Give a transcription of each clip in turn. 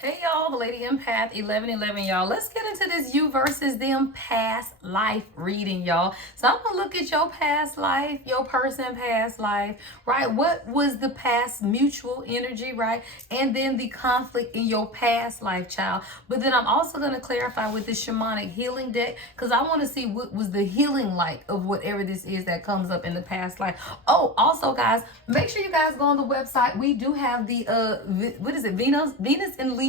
Hey y'all, the Lady Empath 1111, y'all. Let's get into this you versus them past life reading, y'all. So I'm gonna look at your past life, your person past life, right? What was the past mutual energy, right? And then the conflict in your past life, child. But then I'm also gonna clarify with this shamanic healing deck because I want to see what was the healing like of whatever this is that comes up in the past life. Oh, also, guys, make sure you guys go on the website. We do have the what is it? Venus and Leo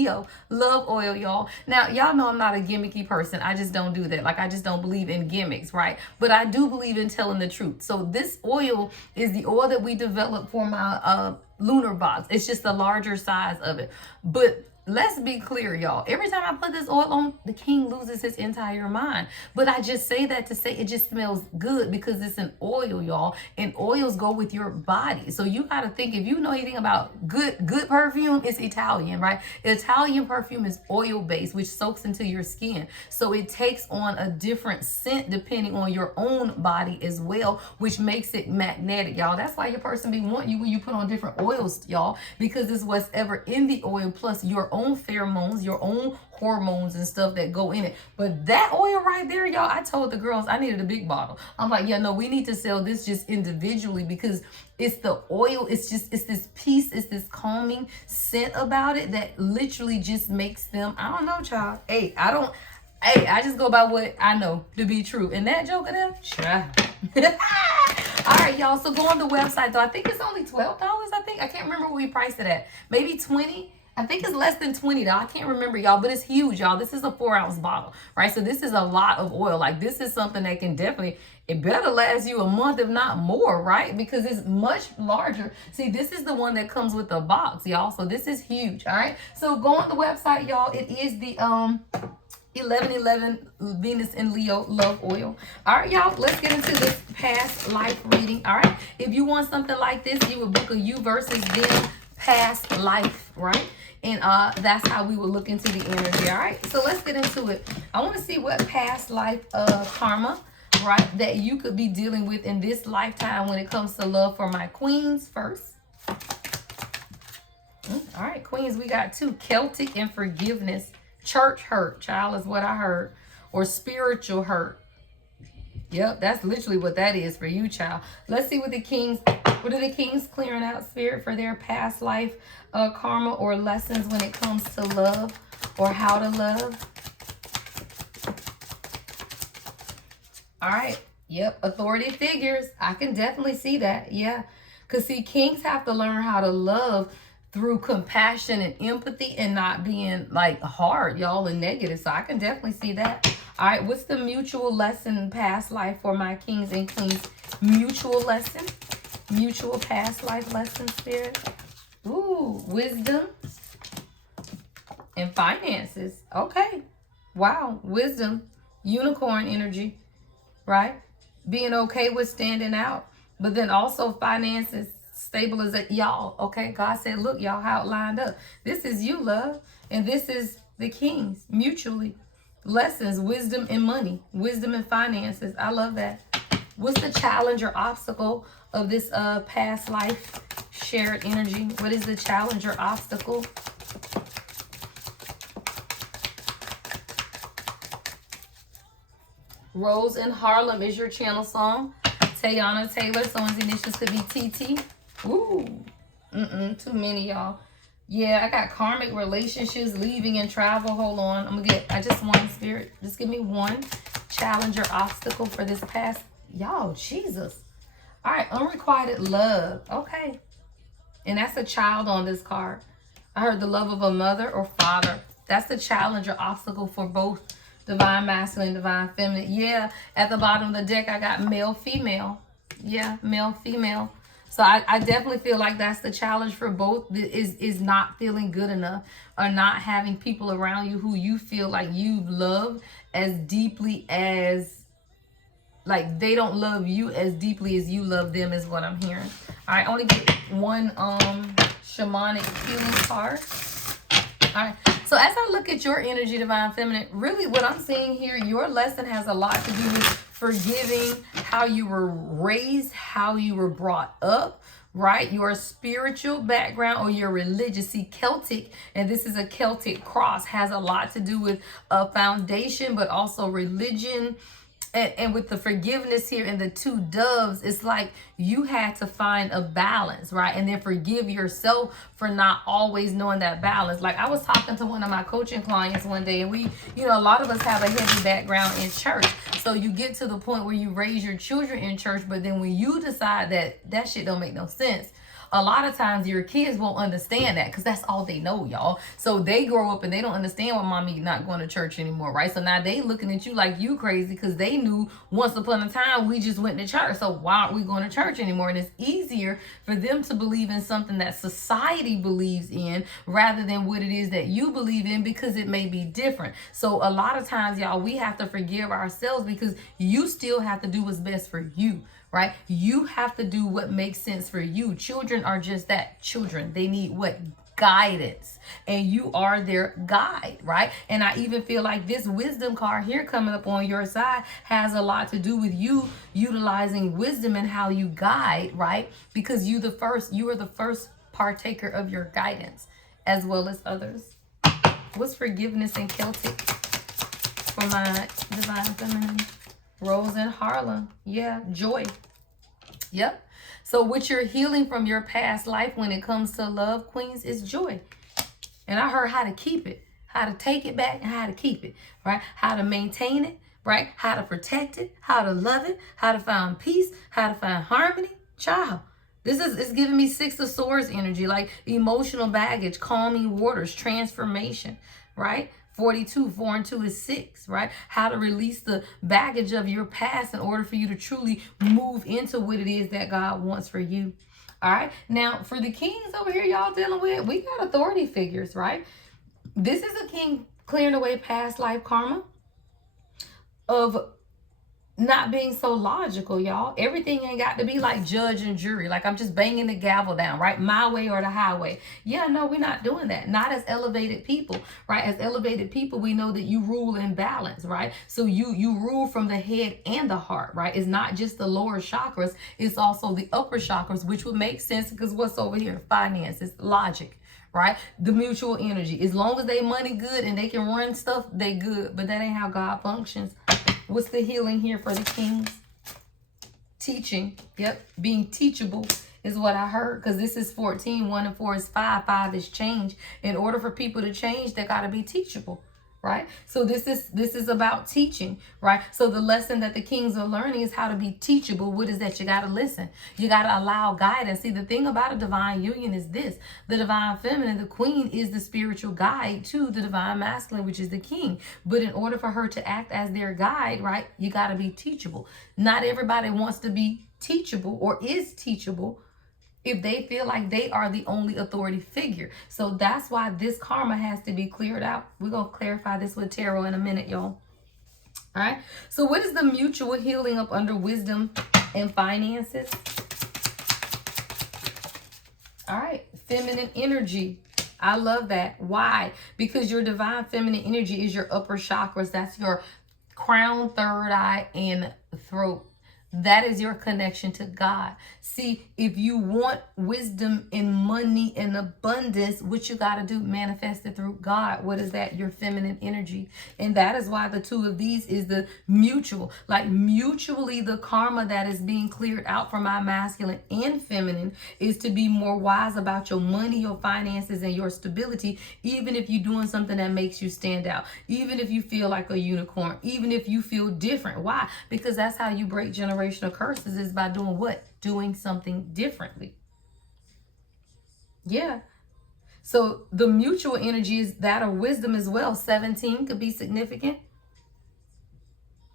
love oil, y'all. Now, y'all know I'm not a gimmicky person. I just don't do that. Like, I just don't believe in gimmicks, right? But I do believe in telling the truth. So this oil is the oil that we developed for my lunar box. It's just a larger size of it. But let's be clear, y'all. Every time I put this oil on, the king loses his entire mind. But I just say that to say it just smells good because it's an oil, y'all. And oils go with your body. So you got to think, if you know anything about good perfume, it's Italian, right? Italian perfume is oil based, which soaks into your skin. So it takes on a different scent depending on your own body as well, which makes it magnetic, y'all. That's why your person be wanting you when you put on different oils, y'all, because it's what's ever in the oil plus your own pheromones, your own hormones and stuff that go in it. But that oil right there, y'all, I told the girls I needed a big bottle. I'm like, yeah, no, we need to sell this just individually because it's the oil. It's this peace, it's this calming scent about it that literally just makes them, I don't know, child. I just go by what I know to be true. And that joke of them, try. All right, y'all. So go on the website, though. I think it's only $12. I can't remember what we priced it at. Maybe 20. I think it's less than 20 though. I can't remember, y'all, but it's huge, y'all. This is a 4-ounce bottle, right? So this is a lot of oil. Like, this is something that can definitely, it better last you a month, if not more, right? Because it's much larger. See, this is the one that comes with the box, y'all. So this is huge, all right? So go on the website, y'all. It is the 1111 Venus and Leo love oil. All right, y'all, let's get into this past life reading. All right, if you want something like this, you would book a you versus them past life, right? And that's how we will look into the energy. All right, so let's get into it. I want to see what past life karma, right, that you could be dealing with in this lifetime when it comes to love for my queens first. All right, queens, we got two: Celtic and forgiveness. Church hurt, child, is what I heard. Or spiritual hurt. Yep, that's literally what that is for you, child. Let's see what are the kings clearing out, spirit, for their past life karma or lessons when it comes to love or how to love. All right. Yep, authority figures. I can definitely see that. Yeah. Because, see, kings have to learn how to love through compassion and empathy and not being, like, hard, y'all, and negative. So I can definitely see that. All right, what's the mutual lesson past life for my kings and queens? Mutual lesson. Mutual past life lesson, spirit. Ooh, wisdom and finances. Okay. Wow, wisdom. Unicorn energy. Right? Being okay with standing out. But then also finances, stabilization. Y'all, okay? God said, look, y'all, how it lined up. This is you, love. And this is the kings, mutually. Lessons, wisdom and money. Wisdom and finances. I love that. What's the challenge or obstacle of this past life shared energy? What is the challenge or obstacle? Rose in Harlem is your channel song. Tayana Taylor, someone's initials could be TT. Ooh. Too many, y'all. Yeah, I got karmic relationships, leaving and travel. Hold on. I just want spirit. Just give me one challenge or obstacle for this past. Y'all, Jesus. All right, unrequited love. Okay. And that's a child on this card. I heard the love of a mother or father. That's the challenge or obstacle for both divine masculine, divine feminine. Yeah, at the bottom of the deck, I got male, female. Yeah, male, female. So I definitely feel like that's the challenge for both, is not feeling good enough or not having people around you who you feel like you love as deeply as, like, they don't love you as deeply as you love them, is what I'm hearing. All right, I only get one shamanic healing card. All right, so as I look at your energy, divine feminine, really what I'm seeing here, your lesson has a lot to do with forgiving how you were raised, how you were brought up, right? Your spiritual background or your religious. See, Celtic, and this is a Celtic cross, has a lot to do with a foundation, but also religion. And with the forgiveness here and the two doves, it's like you had to find a balance, right? And then forgive yourself for not always knowing that balance. Like, I was talking to one of my coaching clients one day, and we, a lot of us have a heavy background in church. So you get to the point where you raise your children in church, but then when you decide that shit don't make no sense, a lot of times your kids won't understand that because that's all they know, y'all. So they grow up and they don't understand why mommy not going to church anymore, right? So now they looking at you like you crazy because they knew once upon a time we just went to church. So why aren't we going to church anymore? And it's easier for them to believe in something that society believes in rather than what it is that you believe in, because it may be different. So a lot of times, y'all, we have to forgive ourselves because you still have to do what's best for you. Right? You have to do what makes sense for you. Children are just that, children. They need what? Guidance. And you are their guide, right? And I even feel like this wisdom card here coming up on your side has a lot to do with you utilizing wisdom and how you guide, right? Because you are the first partaker of your guidance as well as others. What's forgiveness in Celtic for my divine feminine? Rose in Harlem. Yeah, joy. Yep. So what you're healing from your past life when it comes to love, queens, is joy. And I heard how to keep it, how to take it back, and how to keep it, right? How to maintain it, right? How to protect it, how to love it, how to find peace, how to find harmony. Child, it's giving me Six of Swords energy, like emotional baggage, calming waters, transformation, right? 42, 4 and 2 is 6, right? How to release the baggage of your past in order for you to truly move into what it is that God wants for you. All right. Now, for the kings over here, y'all dealing with, we got authority figures, right? This is a king clearing away past life karma of not being so logical, y'all. Everything ain't got to be like judge and jury. Like I'm just banging the gavel down, right? My way or the highway. Yeah, no, we're not doing that. Not as elevated people, right? As elevated people, we know that you rule in balance, right? So you rule from the head and the heart, right? It's not just the lower chakras. It's also the upper chakras, which would make sense because what's over here? Finances, logic. Right? The mutual energy. As long as they money good and they can run stuff, they good. But that ain't how God functions. What's the healing here for the kings? Teaching. Yep. Being teachable is what I heard. Because this is 14. 1 and 4 is 5. 5 is change. In order for people to change, they got to be teachable. Right? So this is about teaching, right? So the lesson that the kings are learning is how to be teachable. What is that? You got to listen. You got to allow guidance. See, the thing about a divine union is this. The divine feminine, the queen, is the spiritual guide to the divine masculine, which is the king. But in order for her to act as their guide, right, you got to be teachable. Not everybody wants to be teachable or is teachable if they feel like they are the only authority figure. So that's why this karma has to be cleared out. We're going to clarify this with tarot in a minute, y'all. All right. So what is the mutual healing up under wisdom and finances? All right. Feminine energy. I love that. Why? Because your divine feminine energy is your upper chakras. That's your crown, third eye, and throat. That is your connection to God. See, if you want wisdom and money and abundance, what you got to do, manifest it through God. What is that? Your feminine energy. And that is why the two of these is the mutual. Like mutually, the karma that is being cleared out from my masculine and feminine is to be more wise about your money, your finances, and your stability, even if you're doing something that makes you stand out, even if you feel like a unicorn, even if you feel different. Why? Because that's how you break generational curses, is by doing what? Doing something differently. Yeah. So the mutual energy is that of wisdom as well. 17 could be significant.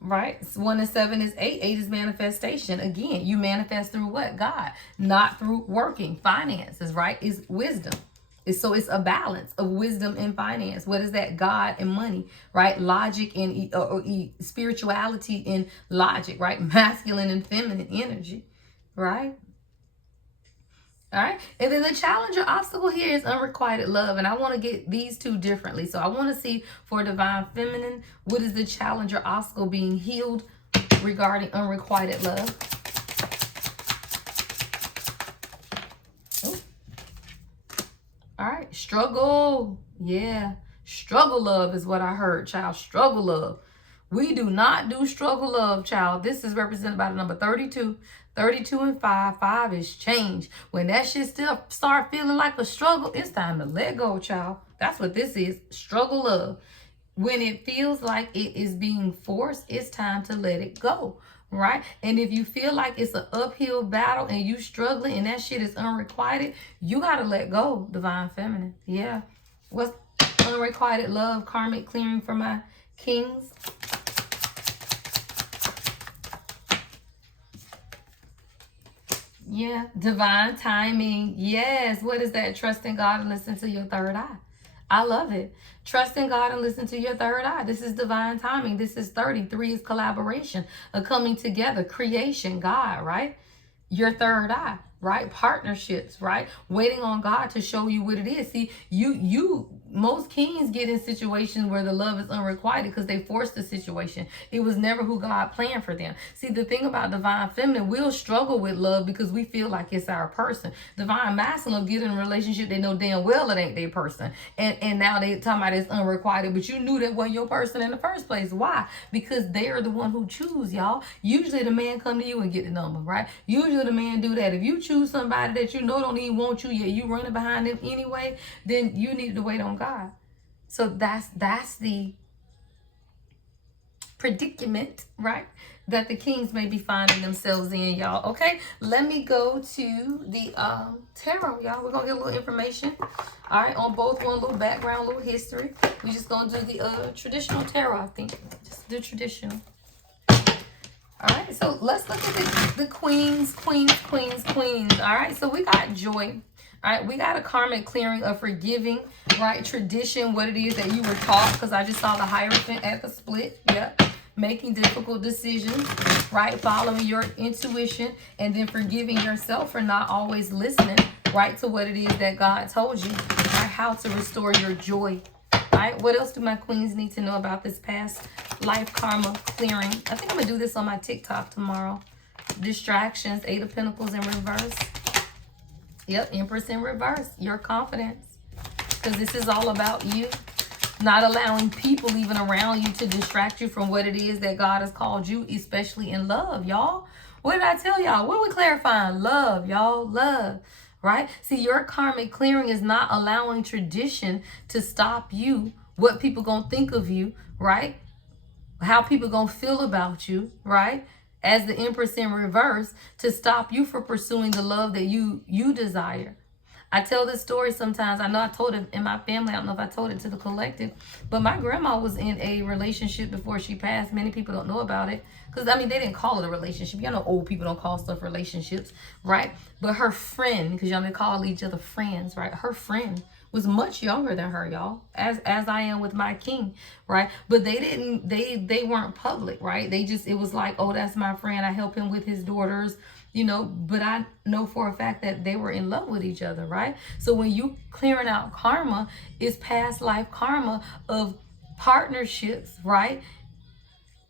Right? 1 and 7 is 8. 8 is manifestation. Again, you manifest through what? God. Not through working. Finances, right? Is wisdom. So it's a balance of wisdom and finance. What is that? God and money, right? Logic and spirituality and logic, right? Masculine and feminine energy, right? All right. And then the challenge or obstacle here is unrequited love. And I want to get these two differently. So I want to see for divine feminine, what is the challenge or obstacle being healed regarding unrequited love? All right. Struggle. Yeah. Struggle love is what I heard, child. Struggle love. We do not do struggle love, child. This is represented by the number 32. 32 and 5. 5 is change. When that shit still start feeling like a struggle, it's time to let go, child. That's what this is. Struggle love. When it feels like it is being forced, it's time to let it go, right? And if you feel like it's an uphill battle and you struggling and that shit is unrequited, you got to let go, divine feminine. Yeah. What's unrequited love, karmic clearing for my kings? Yeah, divine timing. Yes. What is that? Trust in God and listen to your third eye. I love it. Trust in God and listen to your third eye. This is divine timing. This is 33 is collaboration, a coming together, creation, God, right? Your third eye, right? Partnerships, right? Waiting on God to show you what it is. See, most kings get in situations where the love is unrequited because they forced the situation. It was never who God planned for them. See, the thing about divine feminine, we'll struggle with love because we feel like it's our person. Divine masculine will get in a relationship, they know damn well it ain't their person. And now they talking about it's unrequited, but you knew that wasn't your person in the first place. Why? Because they are the one who choose, y'all. Usually the man come to you and get the number, right? Usually the man do that. If you choose somebody that you know don't even want you, yet you running behind them anyway, then you need to wait on God. So that's the predicament, right, that the kings may be finding themselves in, y'all. Okay, let me go to the tarot, y'all. We're gonna get a little information, all right, on both. One little background, a little history. We just gonna do the traditional tarot, I think. Just do traditional. All right, so let's look at the queens. All right, so we got joy. All right, we got a karmic clearing of forgiving, right? Tradition, what it is that you were taught, because I just saw the Hierophant at the split. Yep. Making difficult decisions, right? Following your intuition, and then forgiving yourself for not always listening, right, to what it is that God told you, right? How to restore your joy. All right, what else do my queens need to know about this past life karma clearing? I think I'm going to do this on my TikTok tomorrow. Distractions, 8 of Pentacles in reverse. Yep, Empress in reverse. Your confidence. Because this is all about you. Not allowing people even around you to distract you from what it is that God has called you, especially in love, y'all. What did I tell y'all? What are we clarifying? Love, y'all. Love. Right? See, your karmic clearing is not allowing tradition to stop you. What people gonna think of you, right? How people gonna feel about you, right? As the Empress in reverse, to stop you from pursuing the love that you desire. I tell this story sometimes. I know I told it in my family. I don't know if I told it to the collective. But my grandma was in a relationship before she passed. Many people don't know about it. Because, I mean, they didn't call it a relationship. You know, old people don't call stuff relationships, right? But her friend, because y'all may call each other friends, right? Her friend was much younger than her, y'all, as I am with my king, right? But they weren't public, right? It was like, oh, that's my friend. I help him with his daughters, you know, but I know for a fact that they were in love with each other, right? So when you clearing out karma, it's past life karma of partnerships, right?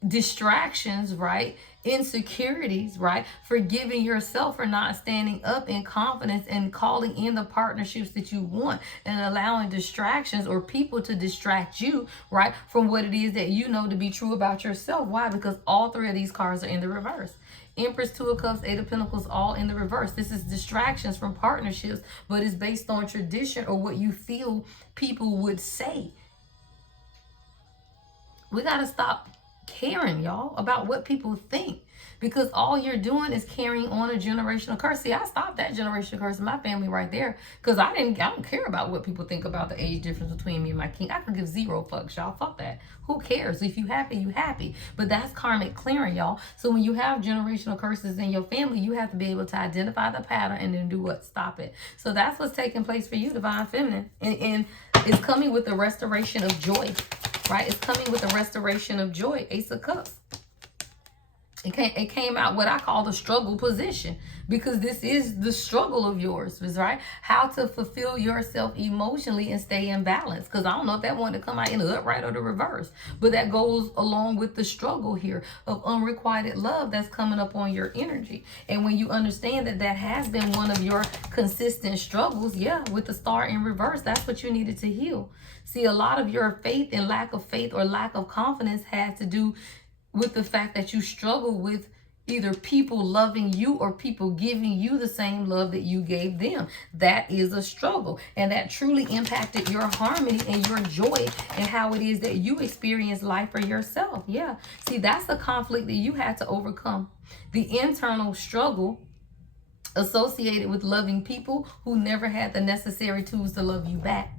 Distractions, right? Insecurities, right? Forgiving yourself for not standing up in confidence and calling in the partnerships that you want, and allowing distractions or people to distract you, right, from what it is that you know to be true about yourself. Why? Because all 3 of these cards are in the reverse. Empress, 2 of Cups, 8 of Pentacles, all in the reverse. This is distractions from partnerships, but it's based on tradition or what you feel people would say. We got to stop caring, y'all, about what people think, because all you're doing is carrying on a generational curse. See, I stopped that generational curse in my family right there, because I don't care about what people think about the age difference between me and my king. I could give 0 fucks, y'all. Fuck that. Who cares? If you happy, you happy. But that's karmic clearing, y'all. So when you have generational curses in your family, you have to be able to identify the pattern and then do what? Stop it. So that's what's taking place for you, divine feminine, and it's coming with the restoration of joy. Right? It's coming with a restoration of joy. Ace of Cups. It came out what I call the struggle position, because this is the struggle of yours, right? How to fulfill yourself emotionally and stay in balance. Because I don't know if that wanted to come out in the upright or the reverse, but that goes along with the struggle here of unrequited love that's coming up on your energy. And when you understand that that has been one of your consistent struggles, yeah, with the star in reverse, that's what you needed to heal. See, a lot of your faith and lack of faith or lack of confidence had to do with the fact that you struggle with either people loving you or people giving you the same love that you gave them. That is a struggle, and that truly impacted your harmony and your joy and how it is that you experience life for yourself. Yeah, see, that's the conflict that you had to overcome. The internal struggle associated with loving people who never had the necessary tools to love you back.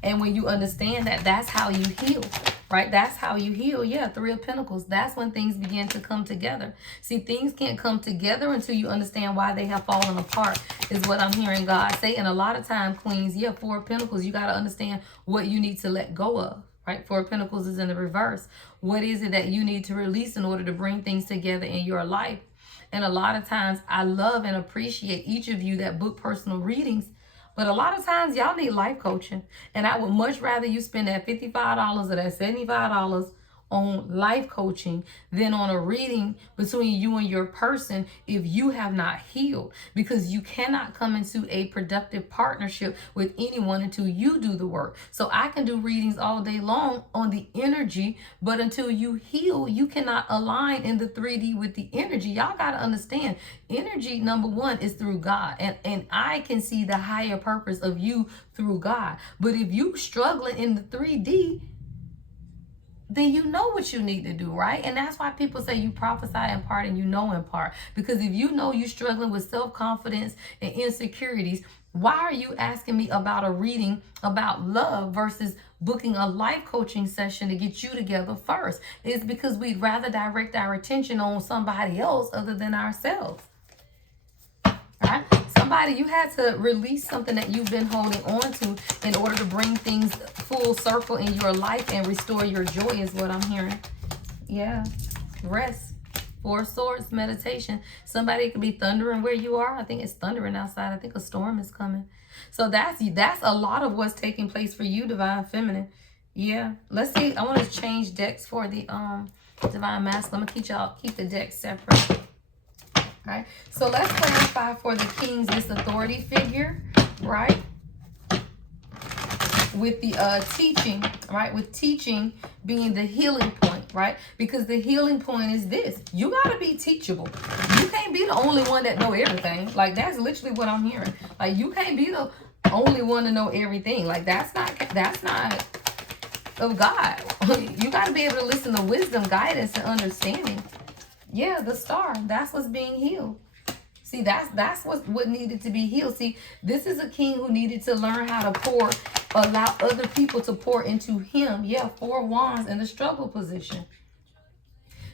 And when you understand that, that's how you heal, right? That's how you heal. Yeah, Three of Pentacles. That's when things begin to come together. See, things can't come together until you understand why they have fallen apart, is what I'm hearing God say. And a lot of time, Queens, yeah, Four of Pentacles, you got to understand what you need to let go of, right? Four of Pentacles is in the reverse. What is it that you need to release in order to bring things together in your life? And a lot of times, I love and appreciate each of you that book personal readings. But a lot of times, y'all need life coaching. And I would much rather you spend that $55 or that $75 on life coaching than on a reading between you and your person if you have not healed. Because you cannot come into a productive partnership with anyone until you do the work. So I can do readings all day long on the energy, but until you heal, you cannot align in the 3D with the energy. Y'all got to understand, energy, number one, is through God. And I can see the higher purpose of you through God. But if you struggling in the 3D, then you know what you need to do, right? And that's why people say you prophesy in part and you know in part. Because if you know you're struggling with self-confidence and insecurities, why are you asking me about a reading about love versus booking a life coaching session to get you together first? It's because we'd rather direct our attention on somebody else other than ourselves. Right? Somebody, you had to release something that you've been holding on to in order to bring things full circle in your life and restore your joy, is what I'm hearing. Yeah. Rest. Four of Swords, meditation. Somebody could be thundering where you are. I think it's thundering outside. I think a storm is coming. So that's a lot of what's taking place for you, Divine Feminine. Yeah. Let's see. I want to change decks for the Divine Masculine. I'm gonna keep the decks separate. Right? So let's clarify for the Kings, this authority figure, right? With the teaching, right? With teaching being the healing point, right? Because the healing point is this. You got to be teachable. You can't be the only one that know everything. Like, that's literally what I'm hearing. Like, you can't be the only one to know everything. Like, that's not of God. You got to be able to listen to wisdom, guidance, and understanding. Yeah, the star. That's what's being healed. See, that's what needed to be healed. See, this is a king who needed to learn how to allow other people to pour into him. Yeah, Four of Wands in the struggle position.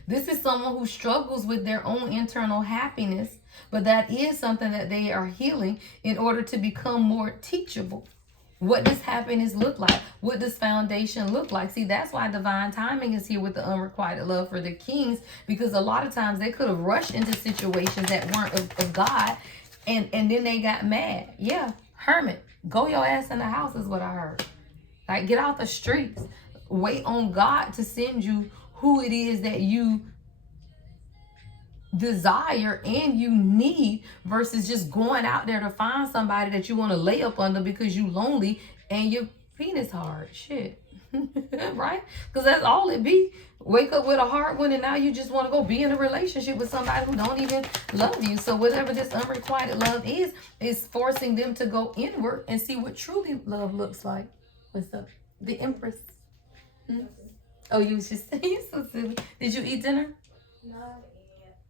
This is someone who struggles with their own internal happiness, but that is something that they are healing in order to become more teachable. What does happiness look like? What does foundation look like? See, that's why divine timing is here with the unrequited love for the Kings, because a lot of times they could have rushed into situations that weren't of God, and then they got mad. Yeah, Hermit, go your ass in the house is what I heard. Like, get out the streets. Wait on God to send you who it is that you desire and you need, versus just going out there to find somebody that you want to lay up under because you lonely and your penis hard. Shit. Right? Because that's all it be. Wake up with a hard one and now you just want to go be in a relationship with somebody who don't even love you. So whatever this unrequited love is forcing them to go inward and see what truly love looks like. What's up? The Empress. Oh, you was just saying so silly. Did you eat dinner? No.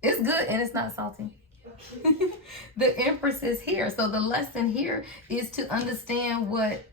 It's good and it's not salty. The Empress is here. So the lesson here is to understand what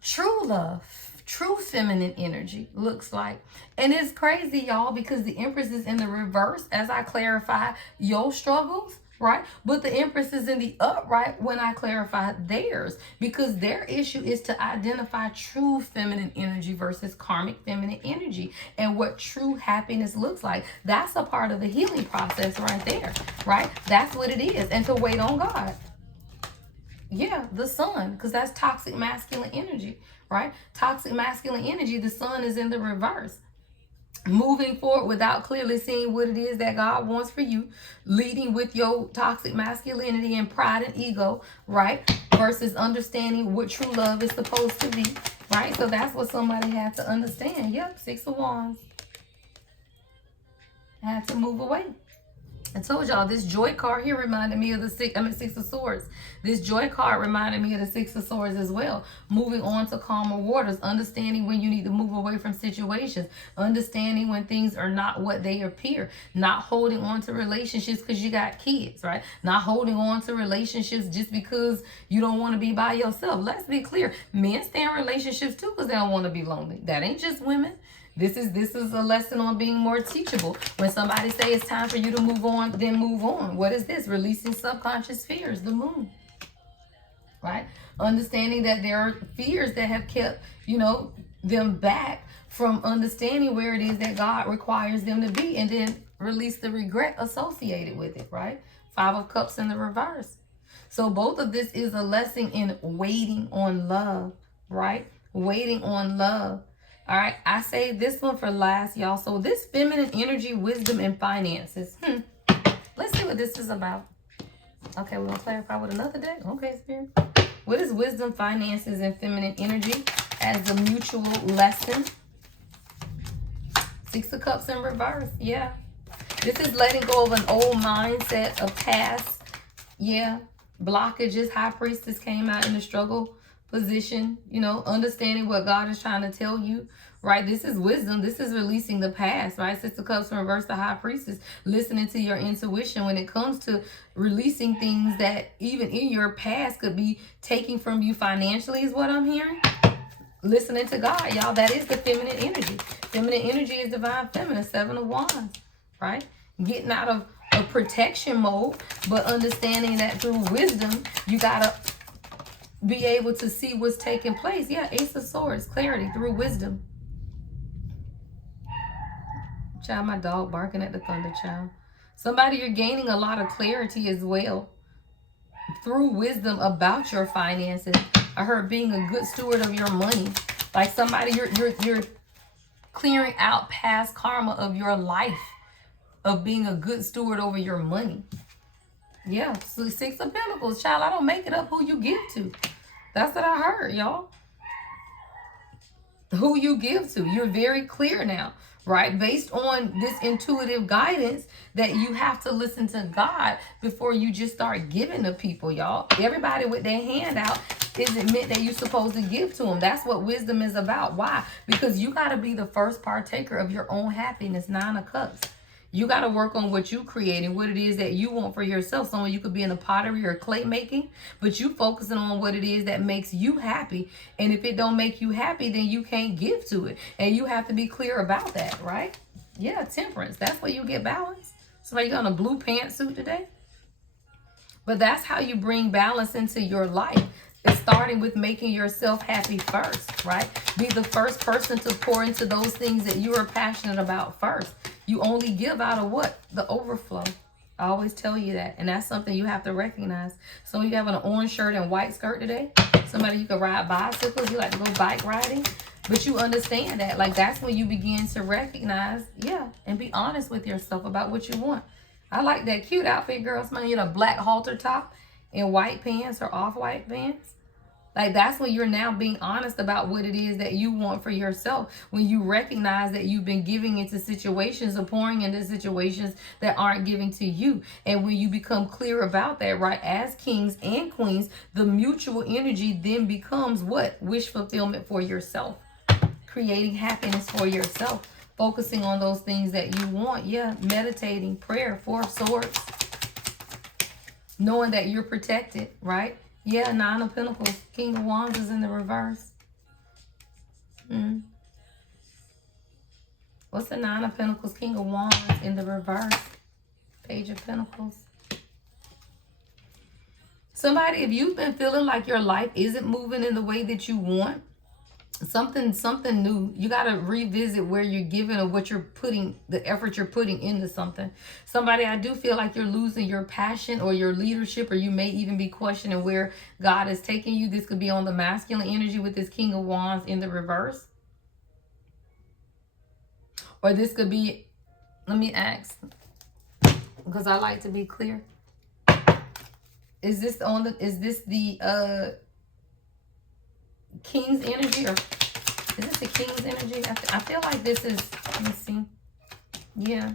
true love, true feminine energy looks like. And it's crazy, y'all, because the Empress is in the reverse. As I clarify your struggles, right? But the Empress is in the upright when I clarify theirs, because their issue is to identify true feminine energy versus karmic feminine energy and what true happiness looks like. That's a part of the healing process right there, right? That's what it is. And to wait on God. Yeah, the sun, because that's toxic masculine energy, right? Toxic masculine energy, the sun is in the reverse. Moving forward without clearly seeing what it is that God wants for you, leading with your toxic masculinity and pride and ego, right? Versus understanding what true love is supposed to be, right? So that's what somebody had to understand. Yep, Six of Wands. Had to move away. I told y'all this joy card here reminded me of the Six of Swords. This joy card reminded me of the Six of Swords as well. Moving on to calmer waters, understanding when you need to move away from situations, understanding when things are not what they appear, not holding on to relationships because you got kids, right? Not holding on to relationships just because you don't want to be by yourself. Let's be clear. Men stay in relationships too because they don't want to be lonely. That ain't just women. This is a lesson on being more teachable. When somebody say it's time for you to move on, then move on. What is this? Releasing subconscious fears, the moon. Right? Understanding that there are fears that have kept, them back from understanding where it is that God requires them to be, and then release the regret associated with it, right? Five of Cups in the reverse. So both of this is a lesson in waiting on love, right? Waiting on love. All right, I saved this one for last, y'all. So this feminine energy, wisdom, and finances. Let's see what this is about. Okay, we're going to clarify with another deck. Okay, Spirit. What is wisdom, finances, and feminine energy as the mutual lesson? Six of Cups in reverse. Yeah. This is letting go of an old mindset of past. Yeah. Blockages. High Priestess came out in the struggle position, understanding what God is trying to tell you, right? This is wisdom. This is releasing the past, right? Six of Cups in reverse, the High Priestess, listening to your intuition when it comes to releasing things that even in your past could be taking from you financially is what I'm hearing. Listening to God, y'all. That is the feminine energy. Feminine energy is divine feminine, Seven of Wands, right? Getting out of a protection mode, but understanding that through wisdom, you got to be able to see what's taking place. Yeah, Ace of Swords, clarity through wisdom. Child, my dog barking at the thunder, child. Somebody, you're gaining a lot of clarity as well through wisdom about your finances. I heard being a good steward of your money. Like somebody, you're clearing out past karma of your life of being a good steward over your money. Yeah, so Six of Pentacles, child. I don't make it up who you give to. That's what I heard, y'all. Who you give to. You're very clear now, right? Based on this intuitive guidance that you have to listen to God before you just start giving to people, y'all. Everybody with their hand out isn't meant that you're supposed to give to them. That's what wisdom is about. Why? Because you got to be the first partaker of your own happiness. Nine of Cups. You got to work on what you create and what it is that you want for yourself. Someone you could be in a pottery or clay making, but you focusing on what it is that makes you happy. And if it don't make you happy, then you can't give to it. And you have to be clear about that, right? Yeah, temperance. That's where you get balance. Somebody got on a blue pantsuit today. But that's how you bring balance into your life. It's starting with making yourself happy first, right? Be the first person to pour into those things that you are passionate about first. You only give out of what? The overflow. I always tell you that. And that's something you have to recognize. So you have an orange shirt and white skirt today. Somebody you could ride bicycles. You like to go bike riding. But you understand that. Like that's when you begin to recognize, yeah, and be honest with yourself about what you want. I like that cute outfit, girl. Somebody in a black halter top and white pants or off-white pants. Like that's when you're now being honest about what it is that you want for yourself. When you recognize that you've been giving into situations or pouring into situations that aren't giving to you. And when you become clear about that, right, as kings and queens, the mutual energy then becomes what? Wish fulfillment for yourself. Creating happiness for yourself. Focusing on those things that you want. Yeah, meditating, prayer, Four of Swords. Knowing that you're protected, right? Yeah, Nine of Pentacles. King of Wands is in the reverse. What's the Nine of Pentacles? King of Wands in the reverse. Page of Pentacles. somebody, if you've been feeling like your life isn't moving in the way that you want, something new, you got to revisit where you're giving or what you're putting, the effort you're putting into something. Somebody, I do feel like you're losing your passion or your leadership, or you may even be questioning where God is taking you. This could be on the masculine energy with this King of Wands in the reverse, or this could be, let me ask, because I like to be clear, is this the King's energy, or is this the King's energy? I feel like this is, let me see. Yeah.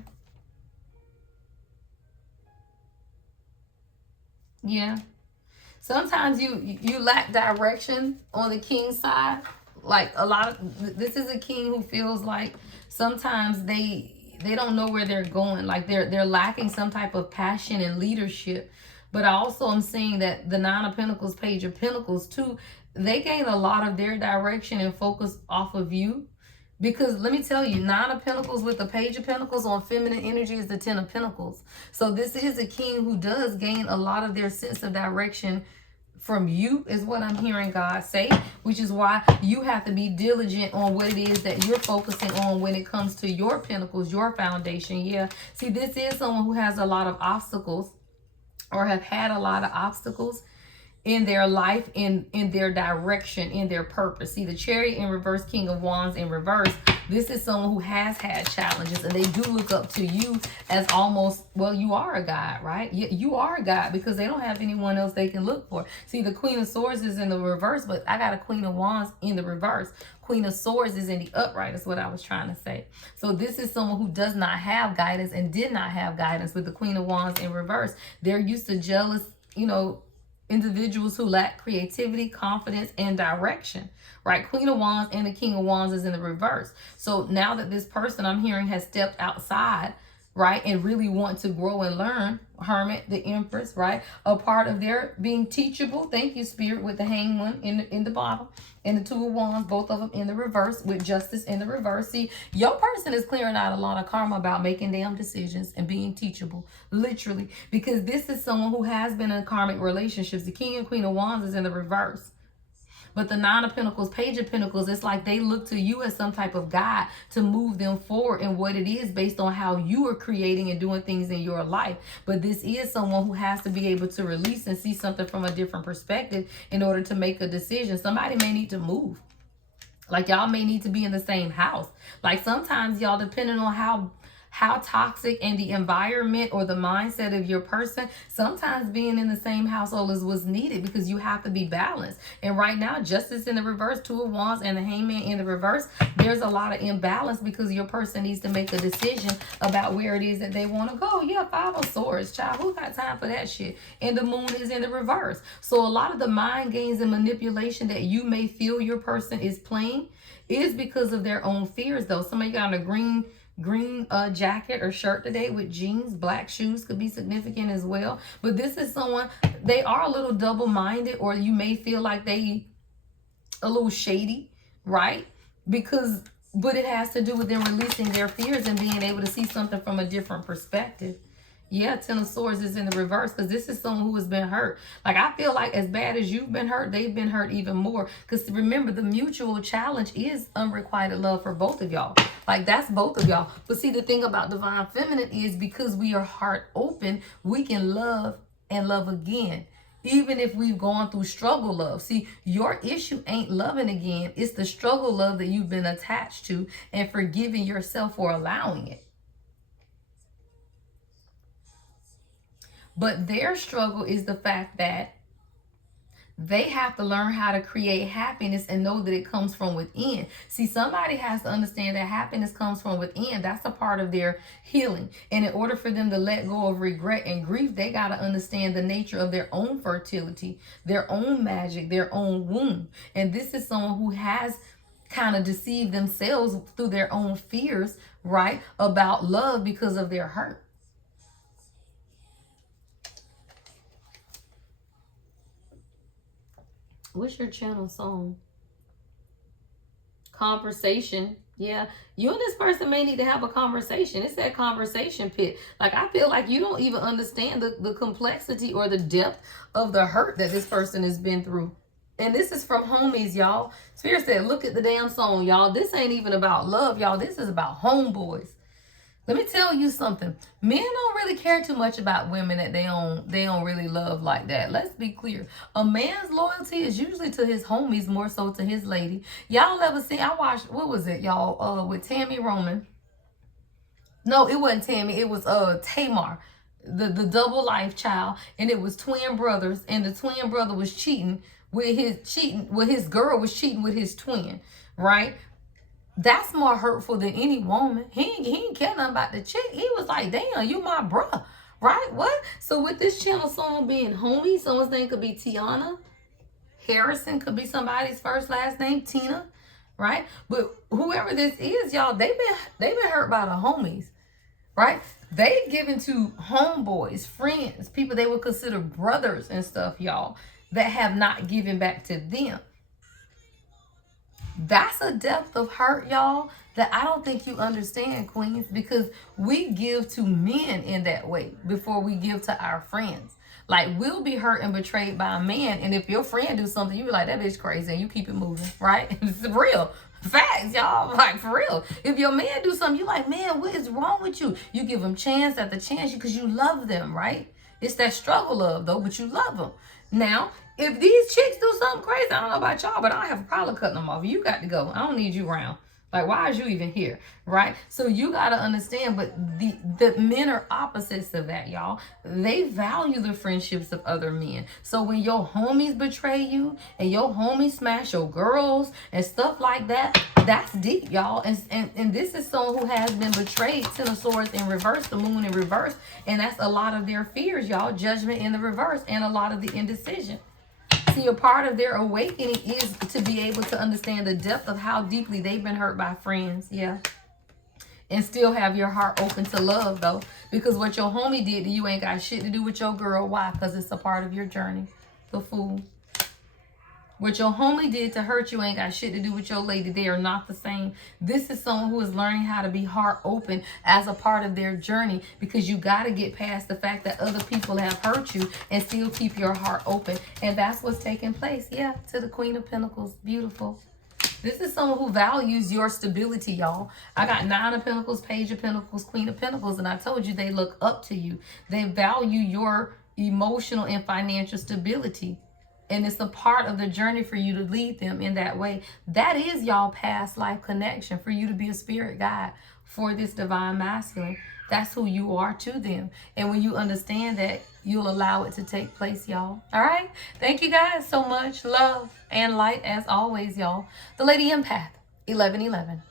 Yeah. Sometimes you lack direction on the King's side. Like a lot of, this is a king who feels like sometimes they don't know where they're going. Like they're lacking some type of passion and leadership. But I also am seeing that the Nine of Pentacles, Page of Pentacles too, they gain a lot of their direction and focus off of you. Because let me tell you, Nine of Pentacles with the Page of Pentacles on feminine energy is the Ten of Pentacles. So this is a king who does gain a lot of their sense of direction from you, is what I'm hearing God say, which is why you have to be diligent on what it is that you're focusing on when it comes to your pentacles, your foundation. Yeah. See, this is someone who has a lot of obstacles, or have had a lot of obstacles in their life, in their direction, in their purpose. See, the Chariot in reverse, King of Wands in reverse, this is someone who has had challenges, and they do look up to you as almost, well, you are a God, right? You are a God, because they don't have anyone else they can look for. See, the Queen of Swords is in the reverse, but I got a Queen of Wands in the reverse. Queen of Swords is in the upright, is what I was trying to say. So this is someone who does not have guidance and did not have guidance with the Queen of Wands in reverse. They're used to jealous, individuals who lack creativity, confidence, and direction, right? Queen of Wands and the King of Wands is in the reverse. So now that this person I'm hearing has stepped outside, right, and really want to grow and learn, Hermit, the Empress, right, a part of their being teachable. Thank you, Spirit, with the Hanged One in the bottom, and the Two of Wands, both of them in the reverse, with Justice in the reverse. See, your person is clearing out a lot of karma about making damn decisions and being teachable, literally, because this is someone who has been in karmic relationships. The King and Queen of Wands is in the reverse. But the Nine of Pentacles, Page of Pentacles, it's like they look to you as some type of guide to move them forward in what it is based on how you are creating and doing things in your life. But this is someone who has to be able to release and see something from a different perspective in order to make a decision. Somebody may need to move. Like y'all may need to be in the same house. Like sometimes y'all, depending on how toxic and the environment or the mindset of your person, sometimes being in the same household is what's needed, because you have to be balanced. And right now, Justice in the reverse, Two of Wands, and the Hangman in the reverse, there's a lot of imbalance because your person needs to make a decision about where it is that they want to go. Yeah, Five of Swords, child, who got time for that shit? And the Moon is in the reverse. So a lot of the mind games and manipulation that you may feel your person is playing is because of their own fears, though. Somebody got on a green jacket or shirt today with jeans. Black shoes could be significant as well. But this is someone, they are a little double-minded, or you may feel like they a little shady, right? But it has to do with them releasing their fears and being able to see something from a different perspective. Yeah, Ten of Swords is in the reverse, because this is someone who has been hurt. Like, I feel like as bad as you've been hurt, they've been hurt even more. Because remember, the mutual challenge is unrequited love for both of y'all. Like, that's both of y'all. But see, the thing about Divine Feminine is, because we are heart open, we can love and love again. Even if we've gone through struggle love. See, your issue ain't loving again. It's the struggle love that you've been attached to, and forgiving yourself for allowing it. But their struggle is the fact that they have to learn how to create happiness and know that it comes from within. See, somebody has to understand that happiness comes from within. That's a part of their healing. And in order for them to let go of regret and grief, they got to understand the nature of their own fertility, their own magic, their own womb. And this is someone who has kind of deceived themselves through their own fears, right, about love because of their hurt. What's your channel song? Conversation. Yeah, you and this person may need to have a conversation. It's that conversation pit. Like, I feel like you don't even understand the complexity or the depth of the hurt that this person has been through. And this is from homies, y'all. Spirit said, look at the damn song, y'all. This ain't even about love, y'all. This is about homeboys. Let me tell you something. Men don't really care too much about women that they don't really love like that. Let's be clear. A man's loyalty is usually to his homies more so to his lady. Y'all ever seen, I watched, what was it, y'all? With Tammy Roman. No, it wasn't Tammy. It was Tamar, the double life child, and it was twin brothers, and the twin brother was cheating with his girl was cheating with his twin, right? That's more hurtful than any woman. He ain't care nothing about the chick. He was like, damn, you my bruh. Right? What? So with this channel song being homie, someone's name could be Tiana. Harrison could be somebody's first last name, Tina. Right? But whoever this is, y'all, they've been hurt by the homies. Right? They given to homeboys, friends, people they would consider brothers and stuff, y'all, that have not given back to them. That's a depth of hurt, y'all, that I don't think you understand, queens, because we give to men in that way before we give to our friends. Like, we'll be hurt and betrayed by a man, and if your friend do something, you be like, that bitch crazy, and you keep it moving, right? It's real. Facts, y'all. Like, for real. If your man do something, you like, man, what is wrong with you? You give them chance after chance because you love them, right? It's that struggle love, though, but you love them. Now, if these chicks do something crazy, I don't know about y'all, but I don't have a problem cutting them off. You got to go. I don't need you around. Like, why is you even here, right? So you got to understand, but the men are opposites of that, y'all. They value the friendships of other men. So when your homies betray you and your homies smash your girls and stuff like that, that's deep, y'all. And this is someone who has been betrayed, Ten of Swords in reverse, the moon in reverse. And that's a lot of their fears, y'all. Judgment in the reverse and a lot of the indecision. See, a part of their awakening is to be able to understand the depth of how deeply they've been hurt by friends. Yeah. And still have your heart open to love, though. Because what your homie did to you ain't got shit to do with your girl. Why? Because it's a part of your journey. The Fool. What your homie did to hurt you ain't got shit to do with your lady. They are not the same. This is someone who is learning how to be heart open as a part of their journey, because you got to get past the fact that other people have hurt you and still keep your heart open. And that's what's taking place. Yeah, to the Queen of Pentacles. Beautiful. This is someone who values your stability, y'all. I got 9 of Pentacles, Page of Pentacles, Queen of Pentacles, and I told you they look up to you. They value your emotional and financial stability. And it's a part of the journey for you to lead them in that way. That is y'all past life connection, for you to be a spirit guide for this divine masculine. That's who you are to them. And when you understand that, you'll allow it to take place, y'all. All right? Thank you guys so much. Love and light as always, y'all. The Lady Empath, 1111.